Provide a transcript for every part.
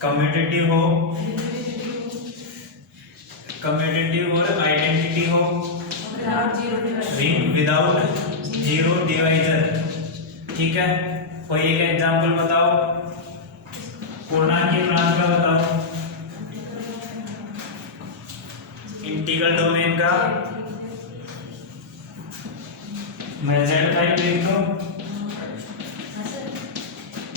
Commutative हो, commutative और identity हो, रिंग विदाउट जीरो डिवाइजर। ठीक है, कोई एक एग्जांपल बताओ, पूर्णांक के प्रांत का बताओ, इंटीग्रल डोमेन का। मैं Z5 लिख दूं,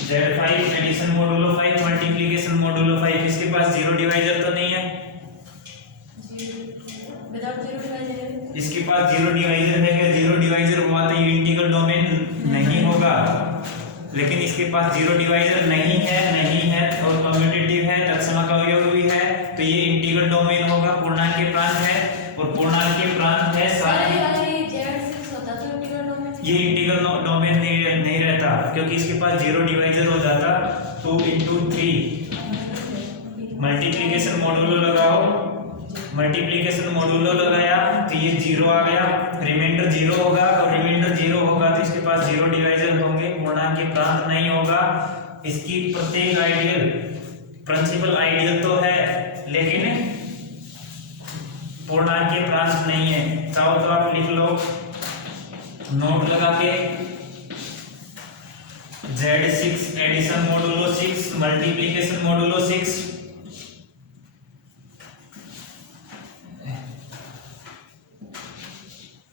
Z5 addition modulo 5 multiplication modulo 5, इसके पास जीरो डिवाइजर तो नहीं है, इसके पास जीरो डिवाइजर है क्या? जीरो डिवाइजर हुआ तो ये इंटीग्रल डोमेन नहीं होगा, लेकिन इसके पास जीरो डिवाइजर नहीं है और कम्यूटेटिव है, तत्सम का अवयव भी है, तो ये इंटीग्रल डोमेन होगा, पूर्णांक के प्रांत है, और पूर्णांक के प्रांत है साथ ही ये इंटीग्रल डोमेन नहीं रहता, क्योंकि इसके पास जीरो डिवाइजर हो जाता। 2 × 3 मल्टीप्लिकेशन मॉडुलो लगाओ, मल्टीप्लिकेशन मॉडुलो लगाया तो ये जीरो आ गया, रिमाइंडर जीरो होगा, और रिमाइंडर जीरो होगा तो इसके पास जीरो डिवाइजर होंगे, पूर्णांक के प्रांत नहीं होगा। इसकी प्रत्येक आइडियल प्रिंसिपल आइडियल तो है, लेकिन पूर्णांक के प्रांत नहीं है। चाहो तो आप लिख लो नोट लगा के, Z6 addition modulo 6 multiplication modulo 6,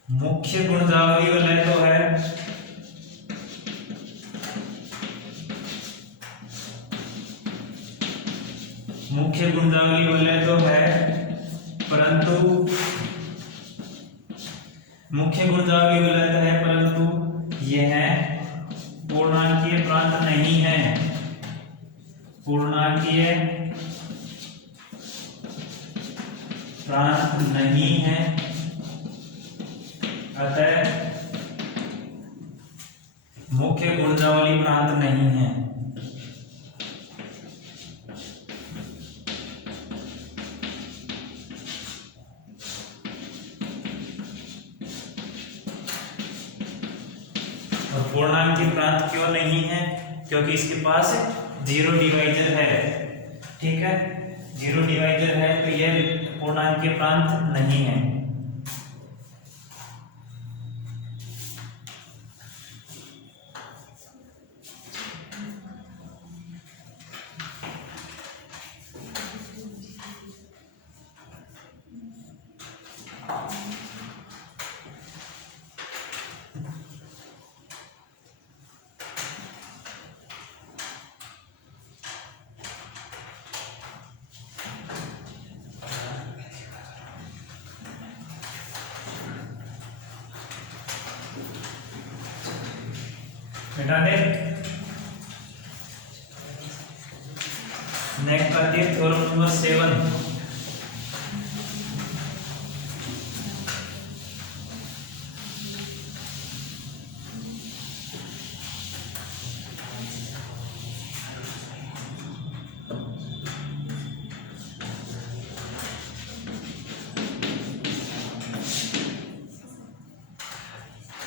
मुख्य गुणजावली वलय तो है, मुख्य गुणजावली वलय तो है, परंतु मुख्य गुणजावली वलय तो है, परंतु यह पूर्णांकीय प्रांत नहीं है, पूर्णांकीय प्रांत नहीं है, अतः मुख्य गुणजावली प्रांत नहीं है। और पूर्णांक की प्रांत क्यों नहीं है? क्योंकि इसके पास जीरो डिवाइजर है। ठीक है, जीरो डिवाइजर है तो यह पूर्णांक के प्रांत नहीं है। मिटा दे। नेक्स्ट आती है theorem number 7।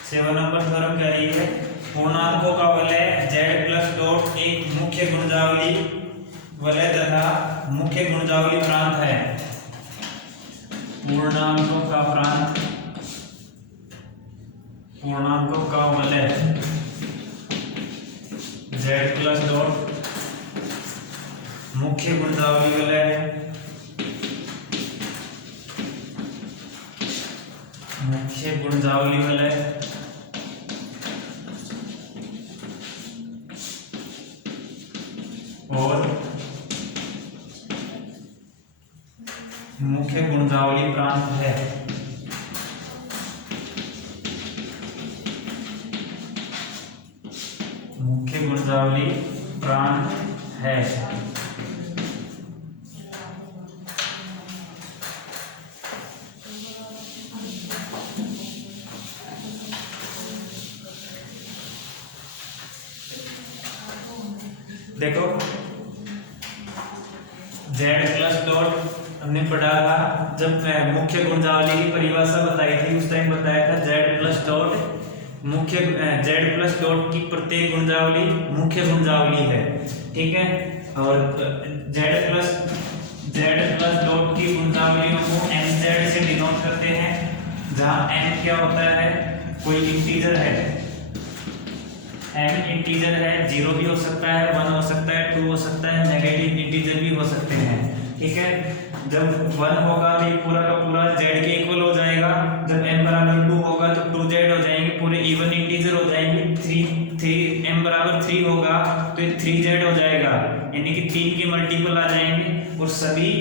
Seven number theorem कह रही है पूर्णांकों का वलय Z+डॉट एक मुख्य गुणजावली वलय तथा मुख्य गुणजावली प्रांत है। पूर्णांकों का प्रांत, पूर्णांकों का वलय Z+डॉट मुख्य गुणजावली वलय है, मुख्य गुणजावली वलय और मुख्य गुणजावली प्रांत है। मुख्य गुणजावली प्रांत है। देखो Z+डॉट हमने पढ़ा था, जब मैं मुख्य गुणजावली की परिभाषा बताई थी उस टाइम बताया था Z+डॉट मुख्य z प्लस डॉट की प्रत्येक गुणजावली मुख्य गुणजावली है, ठीक है। और z प्लस डॉट की गुणजावलियों को mz से डिनोट करते हैं, जहां m क्या होता है, कोई इंटीजर है, m इंटीजर है, 0 भी हो सकता है, 1 हो सकता है, 2 हो सकता है, नेगेटिव इंटीजर भी हो सकते हैं, ठीक है। जब 1 होगा तो पूरा का पूरा z के इक्वल हो जाएगा, जब m बराबर 2 होगा तो 2z हो जाएंगे, पूरे इवन इंटीजर हो जाएंगे। 3 m बराबर 3 होगा तो ये 3z हो जाएगा, यानी कि 3 के मल्टीपल आ जाएंगे। और सभी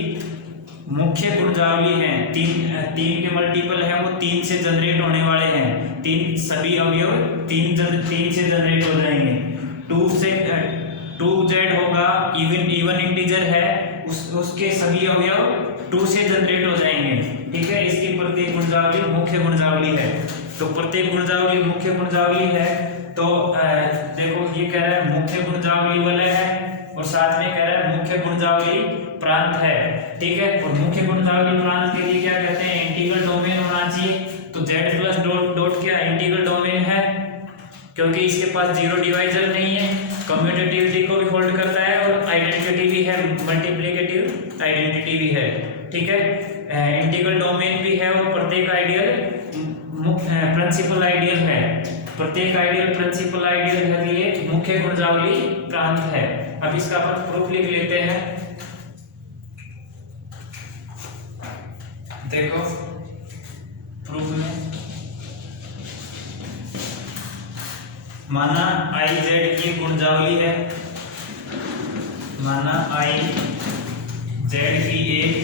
मुख्य गुणजावली हैं, 3 के मल्टीपल है वो 3 से जनरेट होने वाले हैं, 3 सभी अवयव 3 से जनरेट हो जाएंगे। 2z होगा, इवन इंटीजर है, उसके सभी अवयव 2 से जनरेट हो जाएंगे, ठीक है। इसकी प्रत्येक गुणजावली मुख्य गुणजावली है, तो प्रत्येक गुणजावली मुख्य गुणजावली है। तो देखो ये कह रहा है मुख्य गुणजावली वाला है, और साथ में कह रहा है मुख्य गुणजावली प्रांत है, ठीक है। और मुख्य गुणजावली प्रांत के लिए क्या कहते हैं, इंटीग्रल डोमेन होना चाहिए। तो z प्लस डॉट क्या इंटीग्रल डोमेन है, क्योंकि इसके पास जीरो डिवाइजर नहीं है, कम्यूटेटिविटी को भी होल्ड करता है, और आइडेंटिटी भी है, मल्टीप्लिकेटिव आइडेंटिटी भी है, ठीक है। इंटीग्रल डोमेन भी है, और प्रत्येक आइडियल प्रिंसिपल आइडियल है, प्रत्येक आइडियल प्रिंसिपल आइडियल के लिए मुख्य गुणजावली प्रांत है। अब इसका अपन प्रूफ लिख लेते हैं। देखो प्रूफ में माना i z की गुणजावली है, माना i z की एक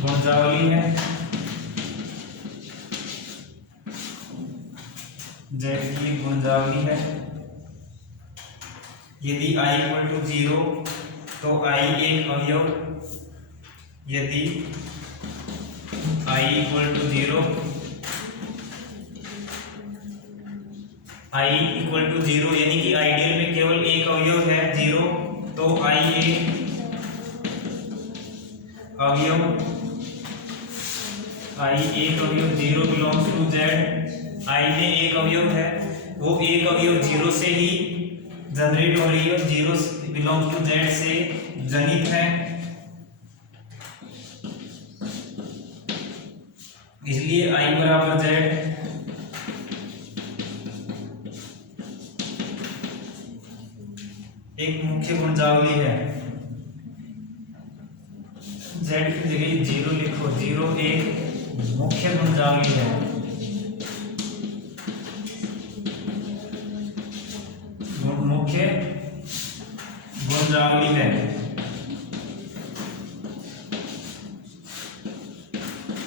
गुणजावली है, z की गुणजावली है। यदि i इक्वल टू 0 तो i एक अवयव, यदि i equal to 0 i equal to 0 यानी कि आइडियल में केवल एक अवयव है 0, तो i एक अवयव 0 बिलोंग्स टू z, i में एक अवयव है, वो एक अवयव 0 से ही जनरेट हो रही है, 0 बिलोंग्स टू z से जनित है, इसलिए i बराबर z। एक मुख्य गुणजावली है, z की जगह 0 लिखो, 0 एक मुख्य गुणजावली है, मुख्य गुणजावली है,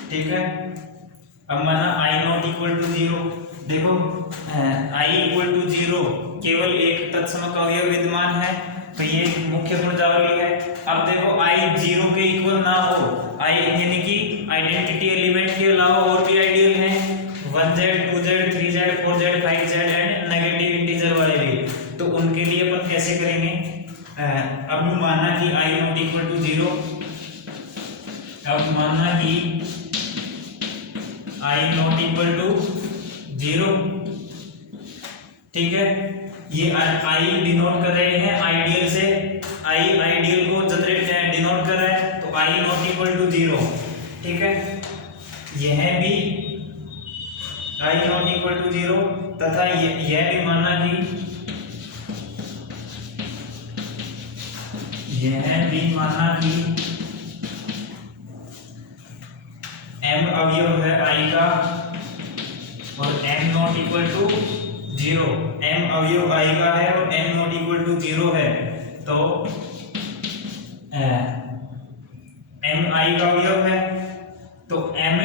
ठीक है। अब माना i नॉट इक्वल टू 0, देखो i इक्वल टू 0 केवल एक तत्समक अवयव विद्यमान है, तो ये मुख्य गुणजावली है। अब देखो i 0 के इक्वल ना हो, i यानी कि आइडेंटिटी एलिमेंट के अलावा और भी आइडियल हैं, 1z 2z 3z 4z 5z and negative integer वाले भी, तो उनके लिए अपन कैसे करेंगे। अब माना कि i नॉट इक्वल टू 0, अब माना कि i नॉट इक्वल टू 0, ठीक है। ये i डिनोट कर रहे हैं आइडियल से, i आइडियल को जनरेट डिनोट कर रहा है, तो i नॉट इक्वल टू 0, ठीक है। यह भी i नॉट इक्वल टू 0 तथा यह भी माना कि m अवयव है i का, और m not equal to 0, m अवयव i का है और m नॉट इक्वल टू 0 है, तो m i का अवयव है, तो m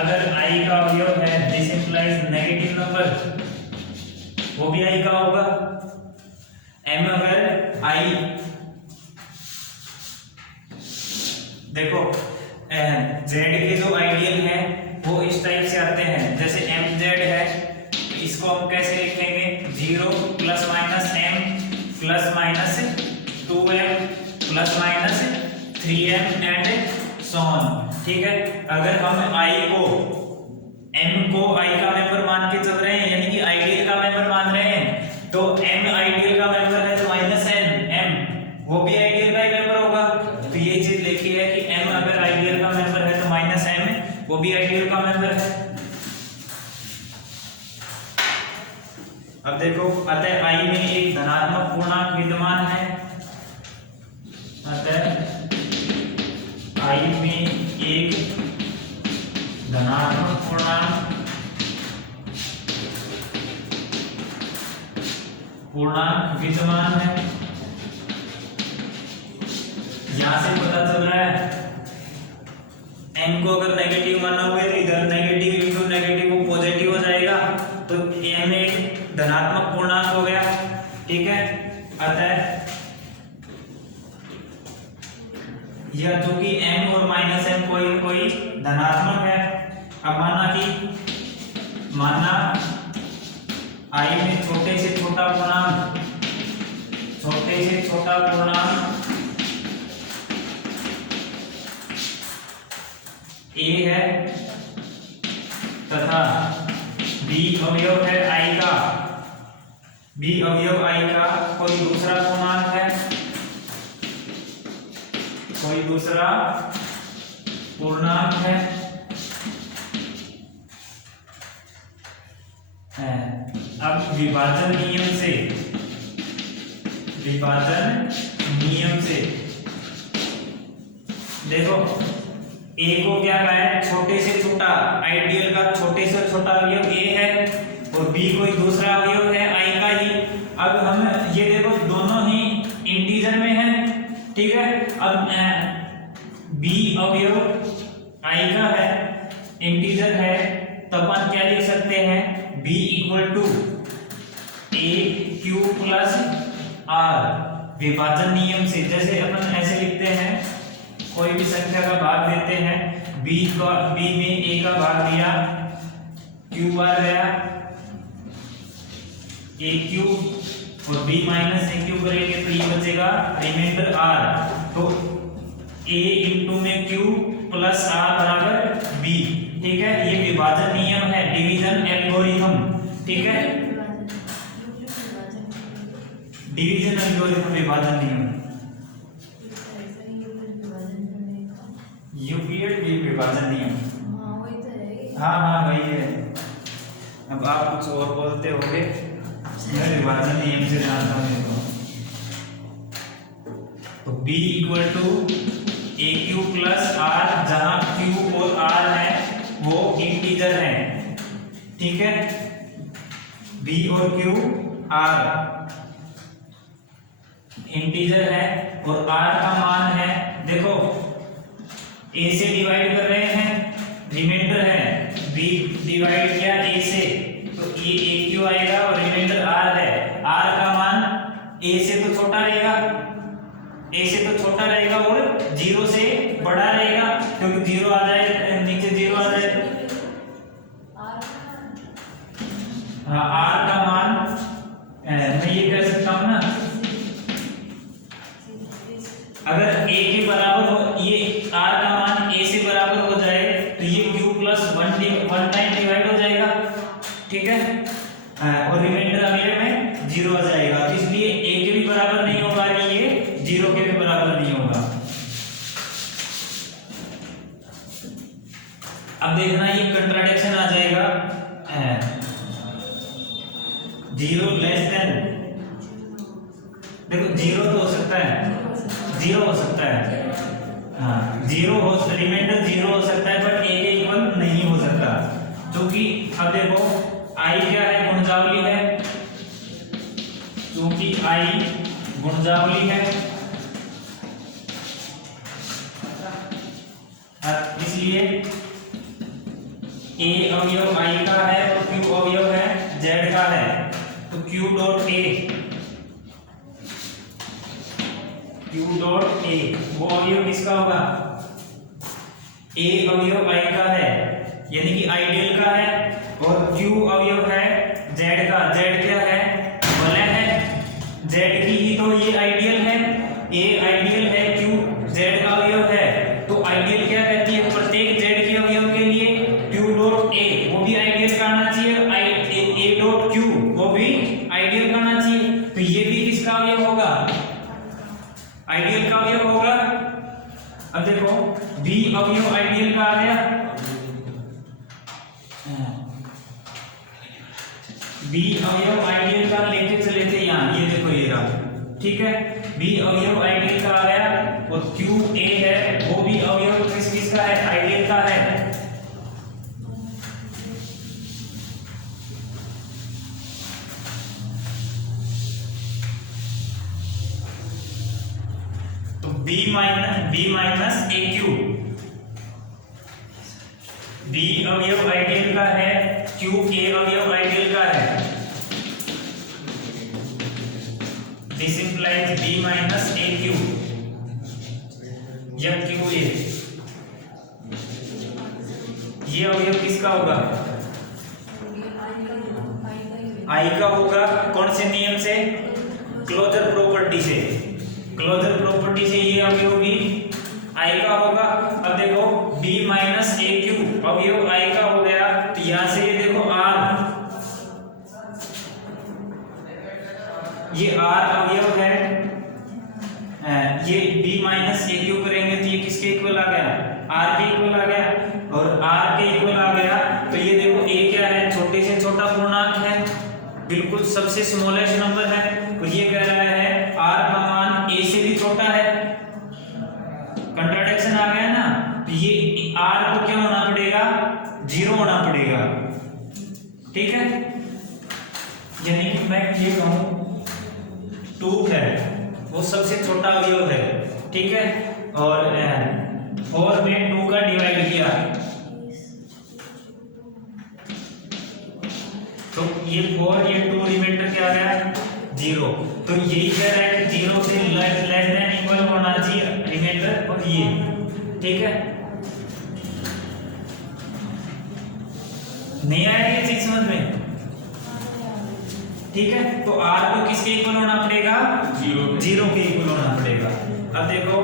अगर i का अवयव है, दिस इंप्लाइज नेगेटिव नंबर, वो भी i का होगा। m अगर i, देखो z के जो आइडियल हैं वो इस टाइप से आते हैं, जैसे mz है, इसको हम कैसे लिखेंगे, 0 plus minus m plus minus 2m plus minus 3m and so on, ठीक है। अगर हम i को m को i का मेंबर मान के चल रहे हैं, यानी कि आइडियल का मेंबर मान रहे हैं, तो m आइडियल का मेंबर है तो माइनस n m वो भी आइडियल का ही मेंबर होगा। तो ये चीज लिखी है कि m अगर आइडियल का मेंबर है तो माइनस m वो भी आइडियल का मेंबर है। अब देखो, अतः I में एक धनात्मक पूर्णांक विद्यमान है, अतः I में एक धनात्मक पूर्णांक विद्यमान है। यहां से पता चल रहा है n को अगर नेगेटिव माना हुआ है तो इधर नेगेटिव इंटू नेगेटिव वो पॉजिटिव हो जाएगा, तो m एक धनात्मक पूर्णांक हो गया। ठीक है, अतः यह जो कि m और माइनस m कोई धनात्मक है। अब माना I में छोटे से छोटा पूर्णांक a है तथा b अवयव है I का कोई दूसरा पूर्णांक है, अब विभाजन नियम से देखो a को क्या कहा है, छोटे से छोटा, आइडियल का छोटे से छोटा अवयव a है और b कोई दूसरा अवयव है I का ही। अब हम ये देखो दोनों ही इंटीजर में है। ठीक है, अब b अवयव I का है, इंटीजर है, तो अपन क्या लिख सकते हैं, b equal to a q plus r। विभाजन नियम से जैसे अपन ऐसे लिखते हैं, कोई भी संख्या का भाग देते हैं, b में a का भाग दिया, q बार गया a क्यूब और b माइनस a क्यूब करेंगे तो ये बचेगा रिमाइंडर r। तो a इंटू में q प्लस r बराबर b। ठीक है, ये विभाजन नियम है, डिवीजन एल्गोरिथम। ठीक है, डिवीजन एल्गोरिथम विभाजन नियम, यूक्लिड विभाजन नियम। हाँ वही है। अब आप कुछ और बोलते होंगे, मैं विभाजन नियम से जानता हूँ। तो b equal to a q plus r, जहां q और r है वो इंटीजर है। ठीक है, b और q r इंटीजर है और r का मान है, देखो a से डिवाइड कर रहे हैं, रिमाइंडर है, b डिवाइड किया a से तो ये a क्यू आएगा और रिमाइंडर r है। r का मान a से तो छोटा रहेगा और 0 से बड़ा रहेगा, क्योंकि 0 आ जाए, नीचे 0 आ जाए। हाँ, r का मान मैं ये कह सकता हूँ ना, अगर a के बराबर हो, ये r का मान a से बराबर हो जाए तो ये q प्लस 1 टाइम डिवाइड हो जाएगा। ठीक है, और रिमाइंडर अगले में 0 आ जाएगा, तो इसलिए a के भी बराबर नहीं होगा, ये 0 के भी बराबर नहीं होगा। अब देखना ये कंट्राडिक्शन आ जाएगा, 0 लेस देन, देखो 0 तो हो सकता है, 0 हो सकता है, हाँ 0 हो, रिमाइंडर 0 हो सकता है, बट a के इक्वल नहीं हो सकता, क्योंकि अब देखो i क्या है, गुणजावली है, क्योंकि i गुणजावली है, इसलिए a अवयव i का है और q अवयव है z का है, तो q डॉट a वो अवयव किसका होगा, a अवयव i का है, यानी कि आइडियल का है, और q अवयव है z का। z क्या है, वलय है, z की ही तो ये आइडियल है, a आइडियल है, q z का अवयव है, तो आइडियल क्या कहती है, प्रत्येक z के अवयव के लिए q डॉट a वो भी किसका अवयव होगा? आइडियल का अवयव होगा। अब देखो बी अवयव आइडियल का आ गया, बी अवयव आइडियल का लेके चले थे यहाँ, ये देखो ये रहा, ठीक है। बी अवयव आइडियल का आ गया और क्यू ए है वो भी अवयव किसका है? आइडियल का है। तो b minus a q, b अवयव आइडियल का है, क्यू ए अवयव आइडियल का है। This implies b minus a q या क्यू ए, ये अवयव किसका होगा? आई का होगा। कौन से नियम से? क्लोजर प्रॉपर्टी से। क्लोजर प्रॉपर्टी से ये अवयव भी आई का होगा। अब देखो b माइनस ए क्यू अवयव आई का हो गया, तो यहां से ये देखो r, ये r अवयव है, ये b माइनस ए क्यू करेंगे तो ये किसके इक्वल आ गया? r के इक्वल आ गया, और r के इक्वल आ गया तो ये देखो a क्या है? छोटे से छोटा पूर्णांक है, बिल्कुल सबसे स्मॉलेस्ट नंबर है, और ये कह रहा है r का मान a से भी छोटा है। कंट्राडिक्शन आ गया ना, तो ये r को क्या होना पड़ेगा? 0 होना पड़ेगा, ठीक है। यानी कि मैं ये कहूं 2 है वो सबसे छोटा अवयव है, ठीक है, और 4 में 2 का डिवाइड किया तो ये 4 ये 2 रिमाइंडर क्या आ गया? 0। तो यही कह रहा है कि 0 से लेस देन इक्वल होना चाहिए रिमाइंडर, और ये, ठीक है। नहीं आया ये चीज समझ में? ठीक है, तो r को किसके इक्वल होना पड़ेगा? 0 के इक्वल होना पड़ेगा। अब देखो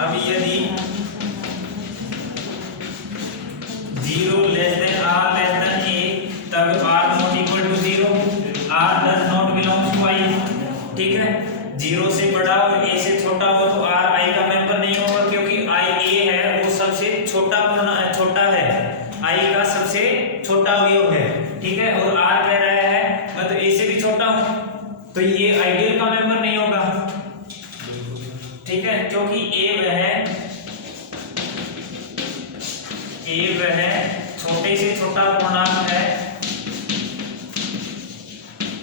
अब यदि 0 less than r less than a, तब r not equal to 0, r does not belongs to i, ठीक है। 0 से बड़ा और a से छोटा हो तो r i का मेंबर नहीं होगा, क्योंकि i a है वो सबसे छोटा है, i का सबसे छोटा अवयव है, ठीक है, और r कह रहा है मैं तो a से भी छोटा हूं, तो ये आइडियल का मेंबर नहीं होगा, ठीक है, क्योंकि a वह छोटे से छोटा पूर्णांक है,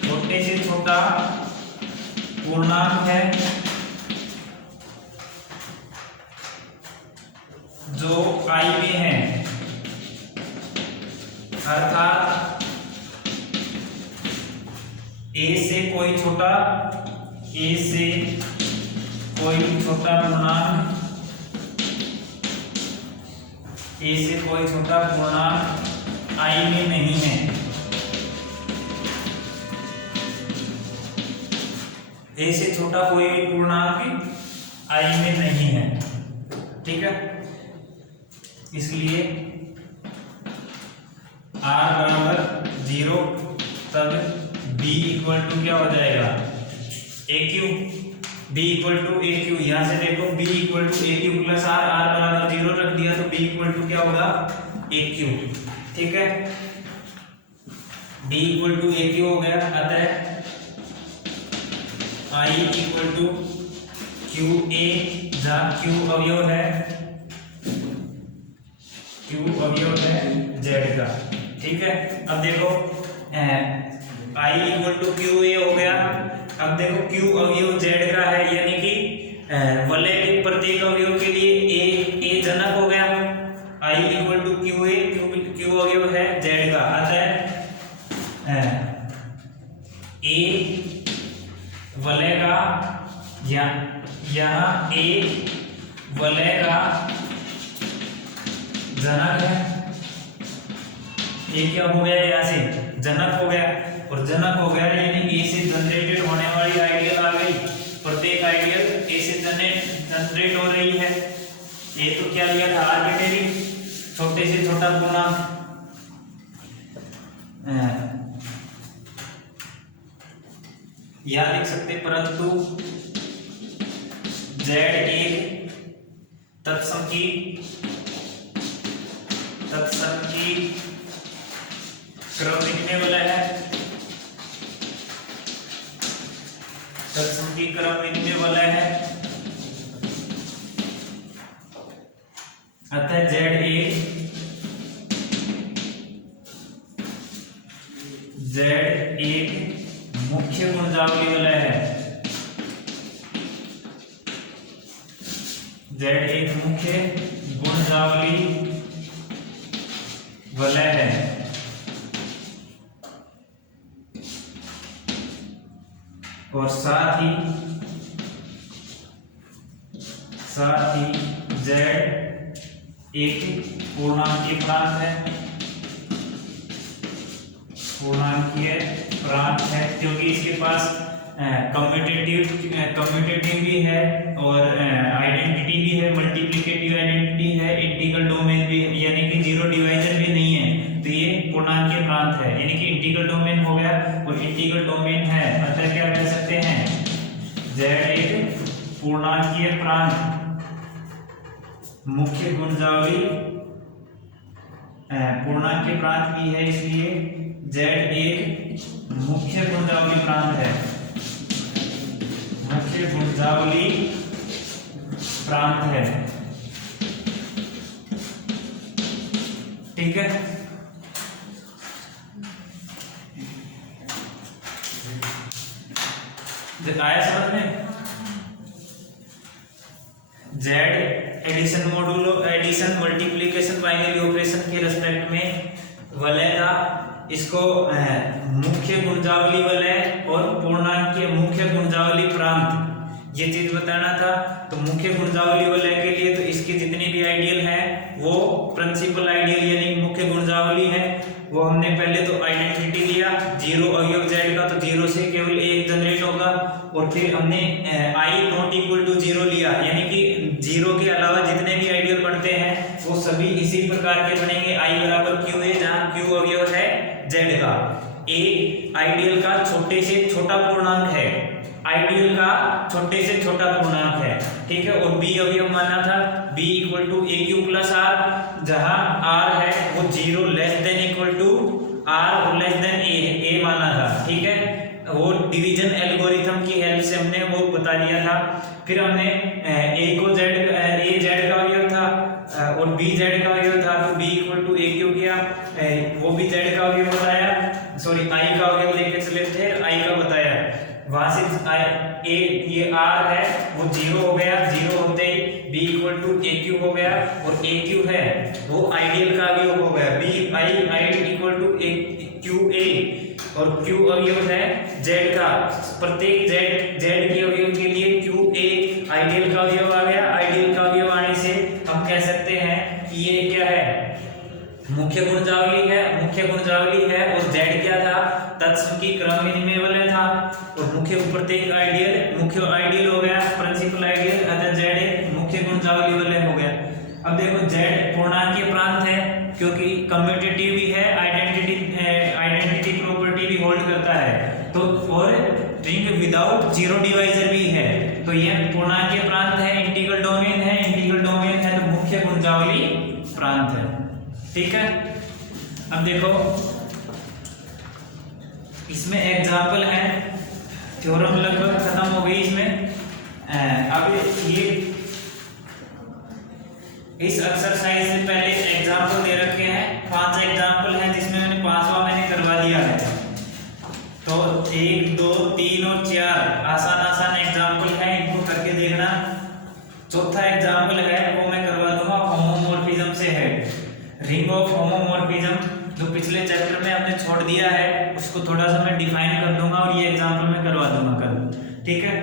छोटे से छोटा पूर्णांक है जो i में है, अर्थात a से कोई छोटा पूर्णांक, a से कोई छोटा पूर्णांक i में नहीं है, a से छोटा कोई भी पूर्णांक i में नहीं है, ठीक है। इसलिए r बराबर 0, तब b इक्वल टू क्या हो जाएगा? AQ, b equal to AQ, यहां से देखो b equal to AQ plus r, r बराबर 0 रख दिया तो b इक्वल टू क्या होगा? AQ, ठीक है, b इक्वल टू AQ हो गया। अतः I इक्वल टू QA, जहां Q अवयव है Z का, ठीक है। अब देखो I इक्वल टू QA हो गया। अब देखो Q अवयव Z का है, यानी कि वलय के प्रत्येक अवयव के लिए A जनक हो गया। I equal to QA, Q अवयव है Z का, अतः A वलय का, यहाँ A वलय का जनक है, ये क्या हो गया? यहाँ से जनक हो गया, और जनक हो गया यानी A से जनरेटेड होने वाली आइडियल आ गई, प्रत्येक आइडियल A से जनरेट हो रही है। ये तो क्या लिया था? आर्बिट्रेरी, छोटे से छोटा पूर्णांक, या लिख सकते परंतु Z एक तत्सम की क्रम मिलने वाला है, तत्सम की क्रम मिलने वाला है। अतः Z एक मुख्य गुणजावली वाला है, Z एक मुख्य गुणजावली वाला है। और साथ ही Z एक पूर्णांकीय प्रांत है, क्योंकि इसके पास कम्यूटेटिव भी है और आइडेंटिटी भी है, मल्टीप्लिकेटिव आइडेंटिटी है, इंटीग्रल डोमेन भी है, यानी कि जीरो डिवाइजर भी नहीं है, तो ये पूर्णांकीय प्रांत है, यानी कि इंटीग्रल डोमेन हो गया और इंटीग्रल डोमेन है। अतः क्या कह सकते हैं, Z एक पूर्णांकीय प्रांत मुख्य गुणजावली पूर्णांकीय प्रांत भी है, इसलिए Z एक मुख्य गुणजावली प्रांत है, मुख्य गुणजावली प्रांत है। ठीक है, आया समझ में। Z addition modulo addition multiplication binary operation के रेस्पेक्ट में वलय था, इसको मुख्य गुणजावली वलय और पूर्णांकीय मुख्य गुणजावली प्रांत ये चीज बताना था। तो मुख्य गुणजावली वलय के लिए तो इसके जितने भी आइडियल हैं वो प्रिंसिपल आइडियल यानी मुख्य गुणजावली है, वो हमने पहले तो आइडेंटिटी लिया, जीरो अवयव Z का तो जीरो से केवल एक जनरेट होगा, और फिर हमने i not equal to zero लिया, यानी कि जीरो के अलावा जितने भी आइडियल बनते हैं वो सभी इसी प्रकार के बनेंगे, i बराबर q है, जहाँ q अवयव है Z का। a आइडियल का छोटे से छोटा पूर्णांक है, आइडियल का छोटे से छोटा पूर्णांक है, ठीक है। और b अवयव माना था b equal to a q plus r, जहां r है वो zero less than equal to r और लेस देन a माना था, ठीक है। वो डिवीजन एल्गोरिथम की हेल्प से हमने वो बता दिया था। फिर हमने a को z का अवयव था और b z का अवयव था, तो b equal to a q किया, वो भी z का अवयव बताया, सॉरी i का अवयव लेके चले थे, i का बताया, वहां से ये r है वो जीरो हो गया, जीरो होते ही b equal to a q हो गया, और ए क्यू है वो आइडियल का अवयव हो गया, b equal to q a, और q अवयव है z का, प्रत्येक z के अवयव के लिए q ए आइडियल का अवयव आ गया। आइडियल का अवयव आने से हम कह सकते हैं कि ये क्या है, मुख्य गुणजावली है, मुख्य गुणजावली है। और z क्या था, तत्सम की क्रम विनिमय वाला था, और मुख्य प्रत्येक आइडियल मुख्य आइडियल हो गया, प्रिंसिपल आइडियल, अतः z एक मुख्य गुणजावली वाला हो गया। अब देखो z पूर्णांकीय प्रांत है क्योंकि कम्यूटेटिव भी है, आइडेंटिटी प्रॉपर्टी भी होल्ड करता है, तो और रिंग विदाउट जीरो डिवाइजर भी है, तो यह पूर्णांकीय प्रांत है, इंटीग्रल डोमेन है, इंटीग्रल डोमेन है तो मुख्य गुणजावली प्रांत है, ठीक है। अब देखो इसमें एग्जाम्पल है, थ्योरम लगभग खत्म हो गई इसमें। अब ये इस एक्सरसाइज से पहले एग्जाम्पल दे रखे हैं, 5 एग्जाम्पल हैं जिसमें मैंने 5वां मैंने करवा दिया है, तो 1, 2, 3 और 4 आसान एग्जाम्पल हैं, इनको करके देखना। चौथा एग्जाम्पल है वो मैं करवा दूंगा, होमोमॉर्फिज्म से है, रिंग ऑफ होमोमॉर्फिज्म, जो पिछले चैप्टर में हमने छोड़ दिया है उसको थोड़ा सा मैं डिफाइन कर दूंगा और ये एग्जाम्पल मैं करवा दूंगा कल, ठीक है।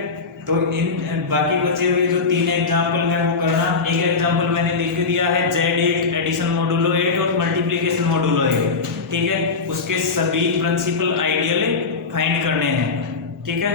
तो इन बाकी बचे हुए जो 3 एग्जाम्पल है वो करना। एक एग्जाम्पल मैंने लिख दिया है Z8 एडिशन मॉडुलो 8 और मल्टीप्लिकेशन मॉडुलो 8, ठीक है, उसके सभी प्रिंसिपल आइडियल फाइंड करने हैं, ठीक है।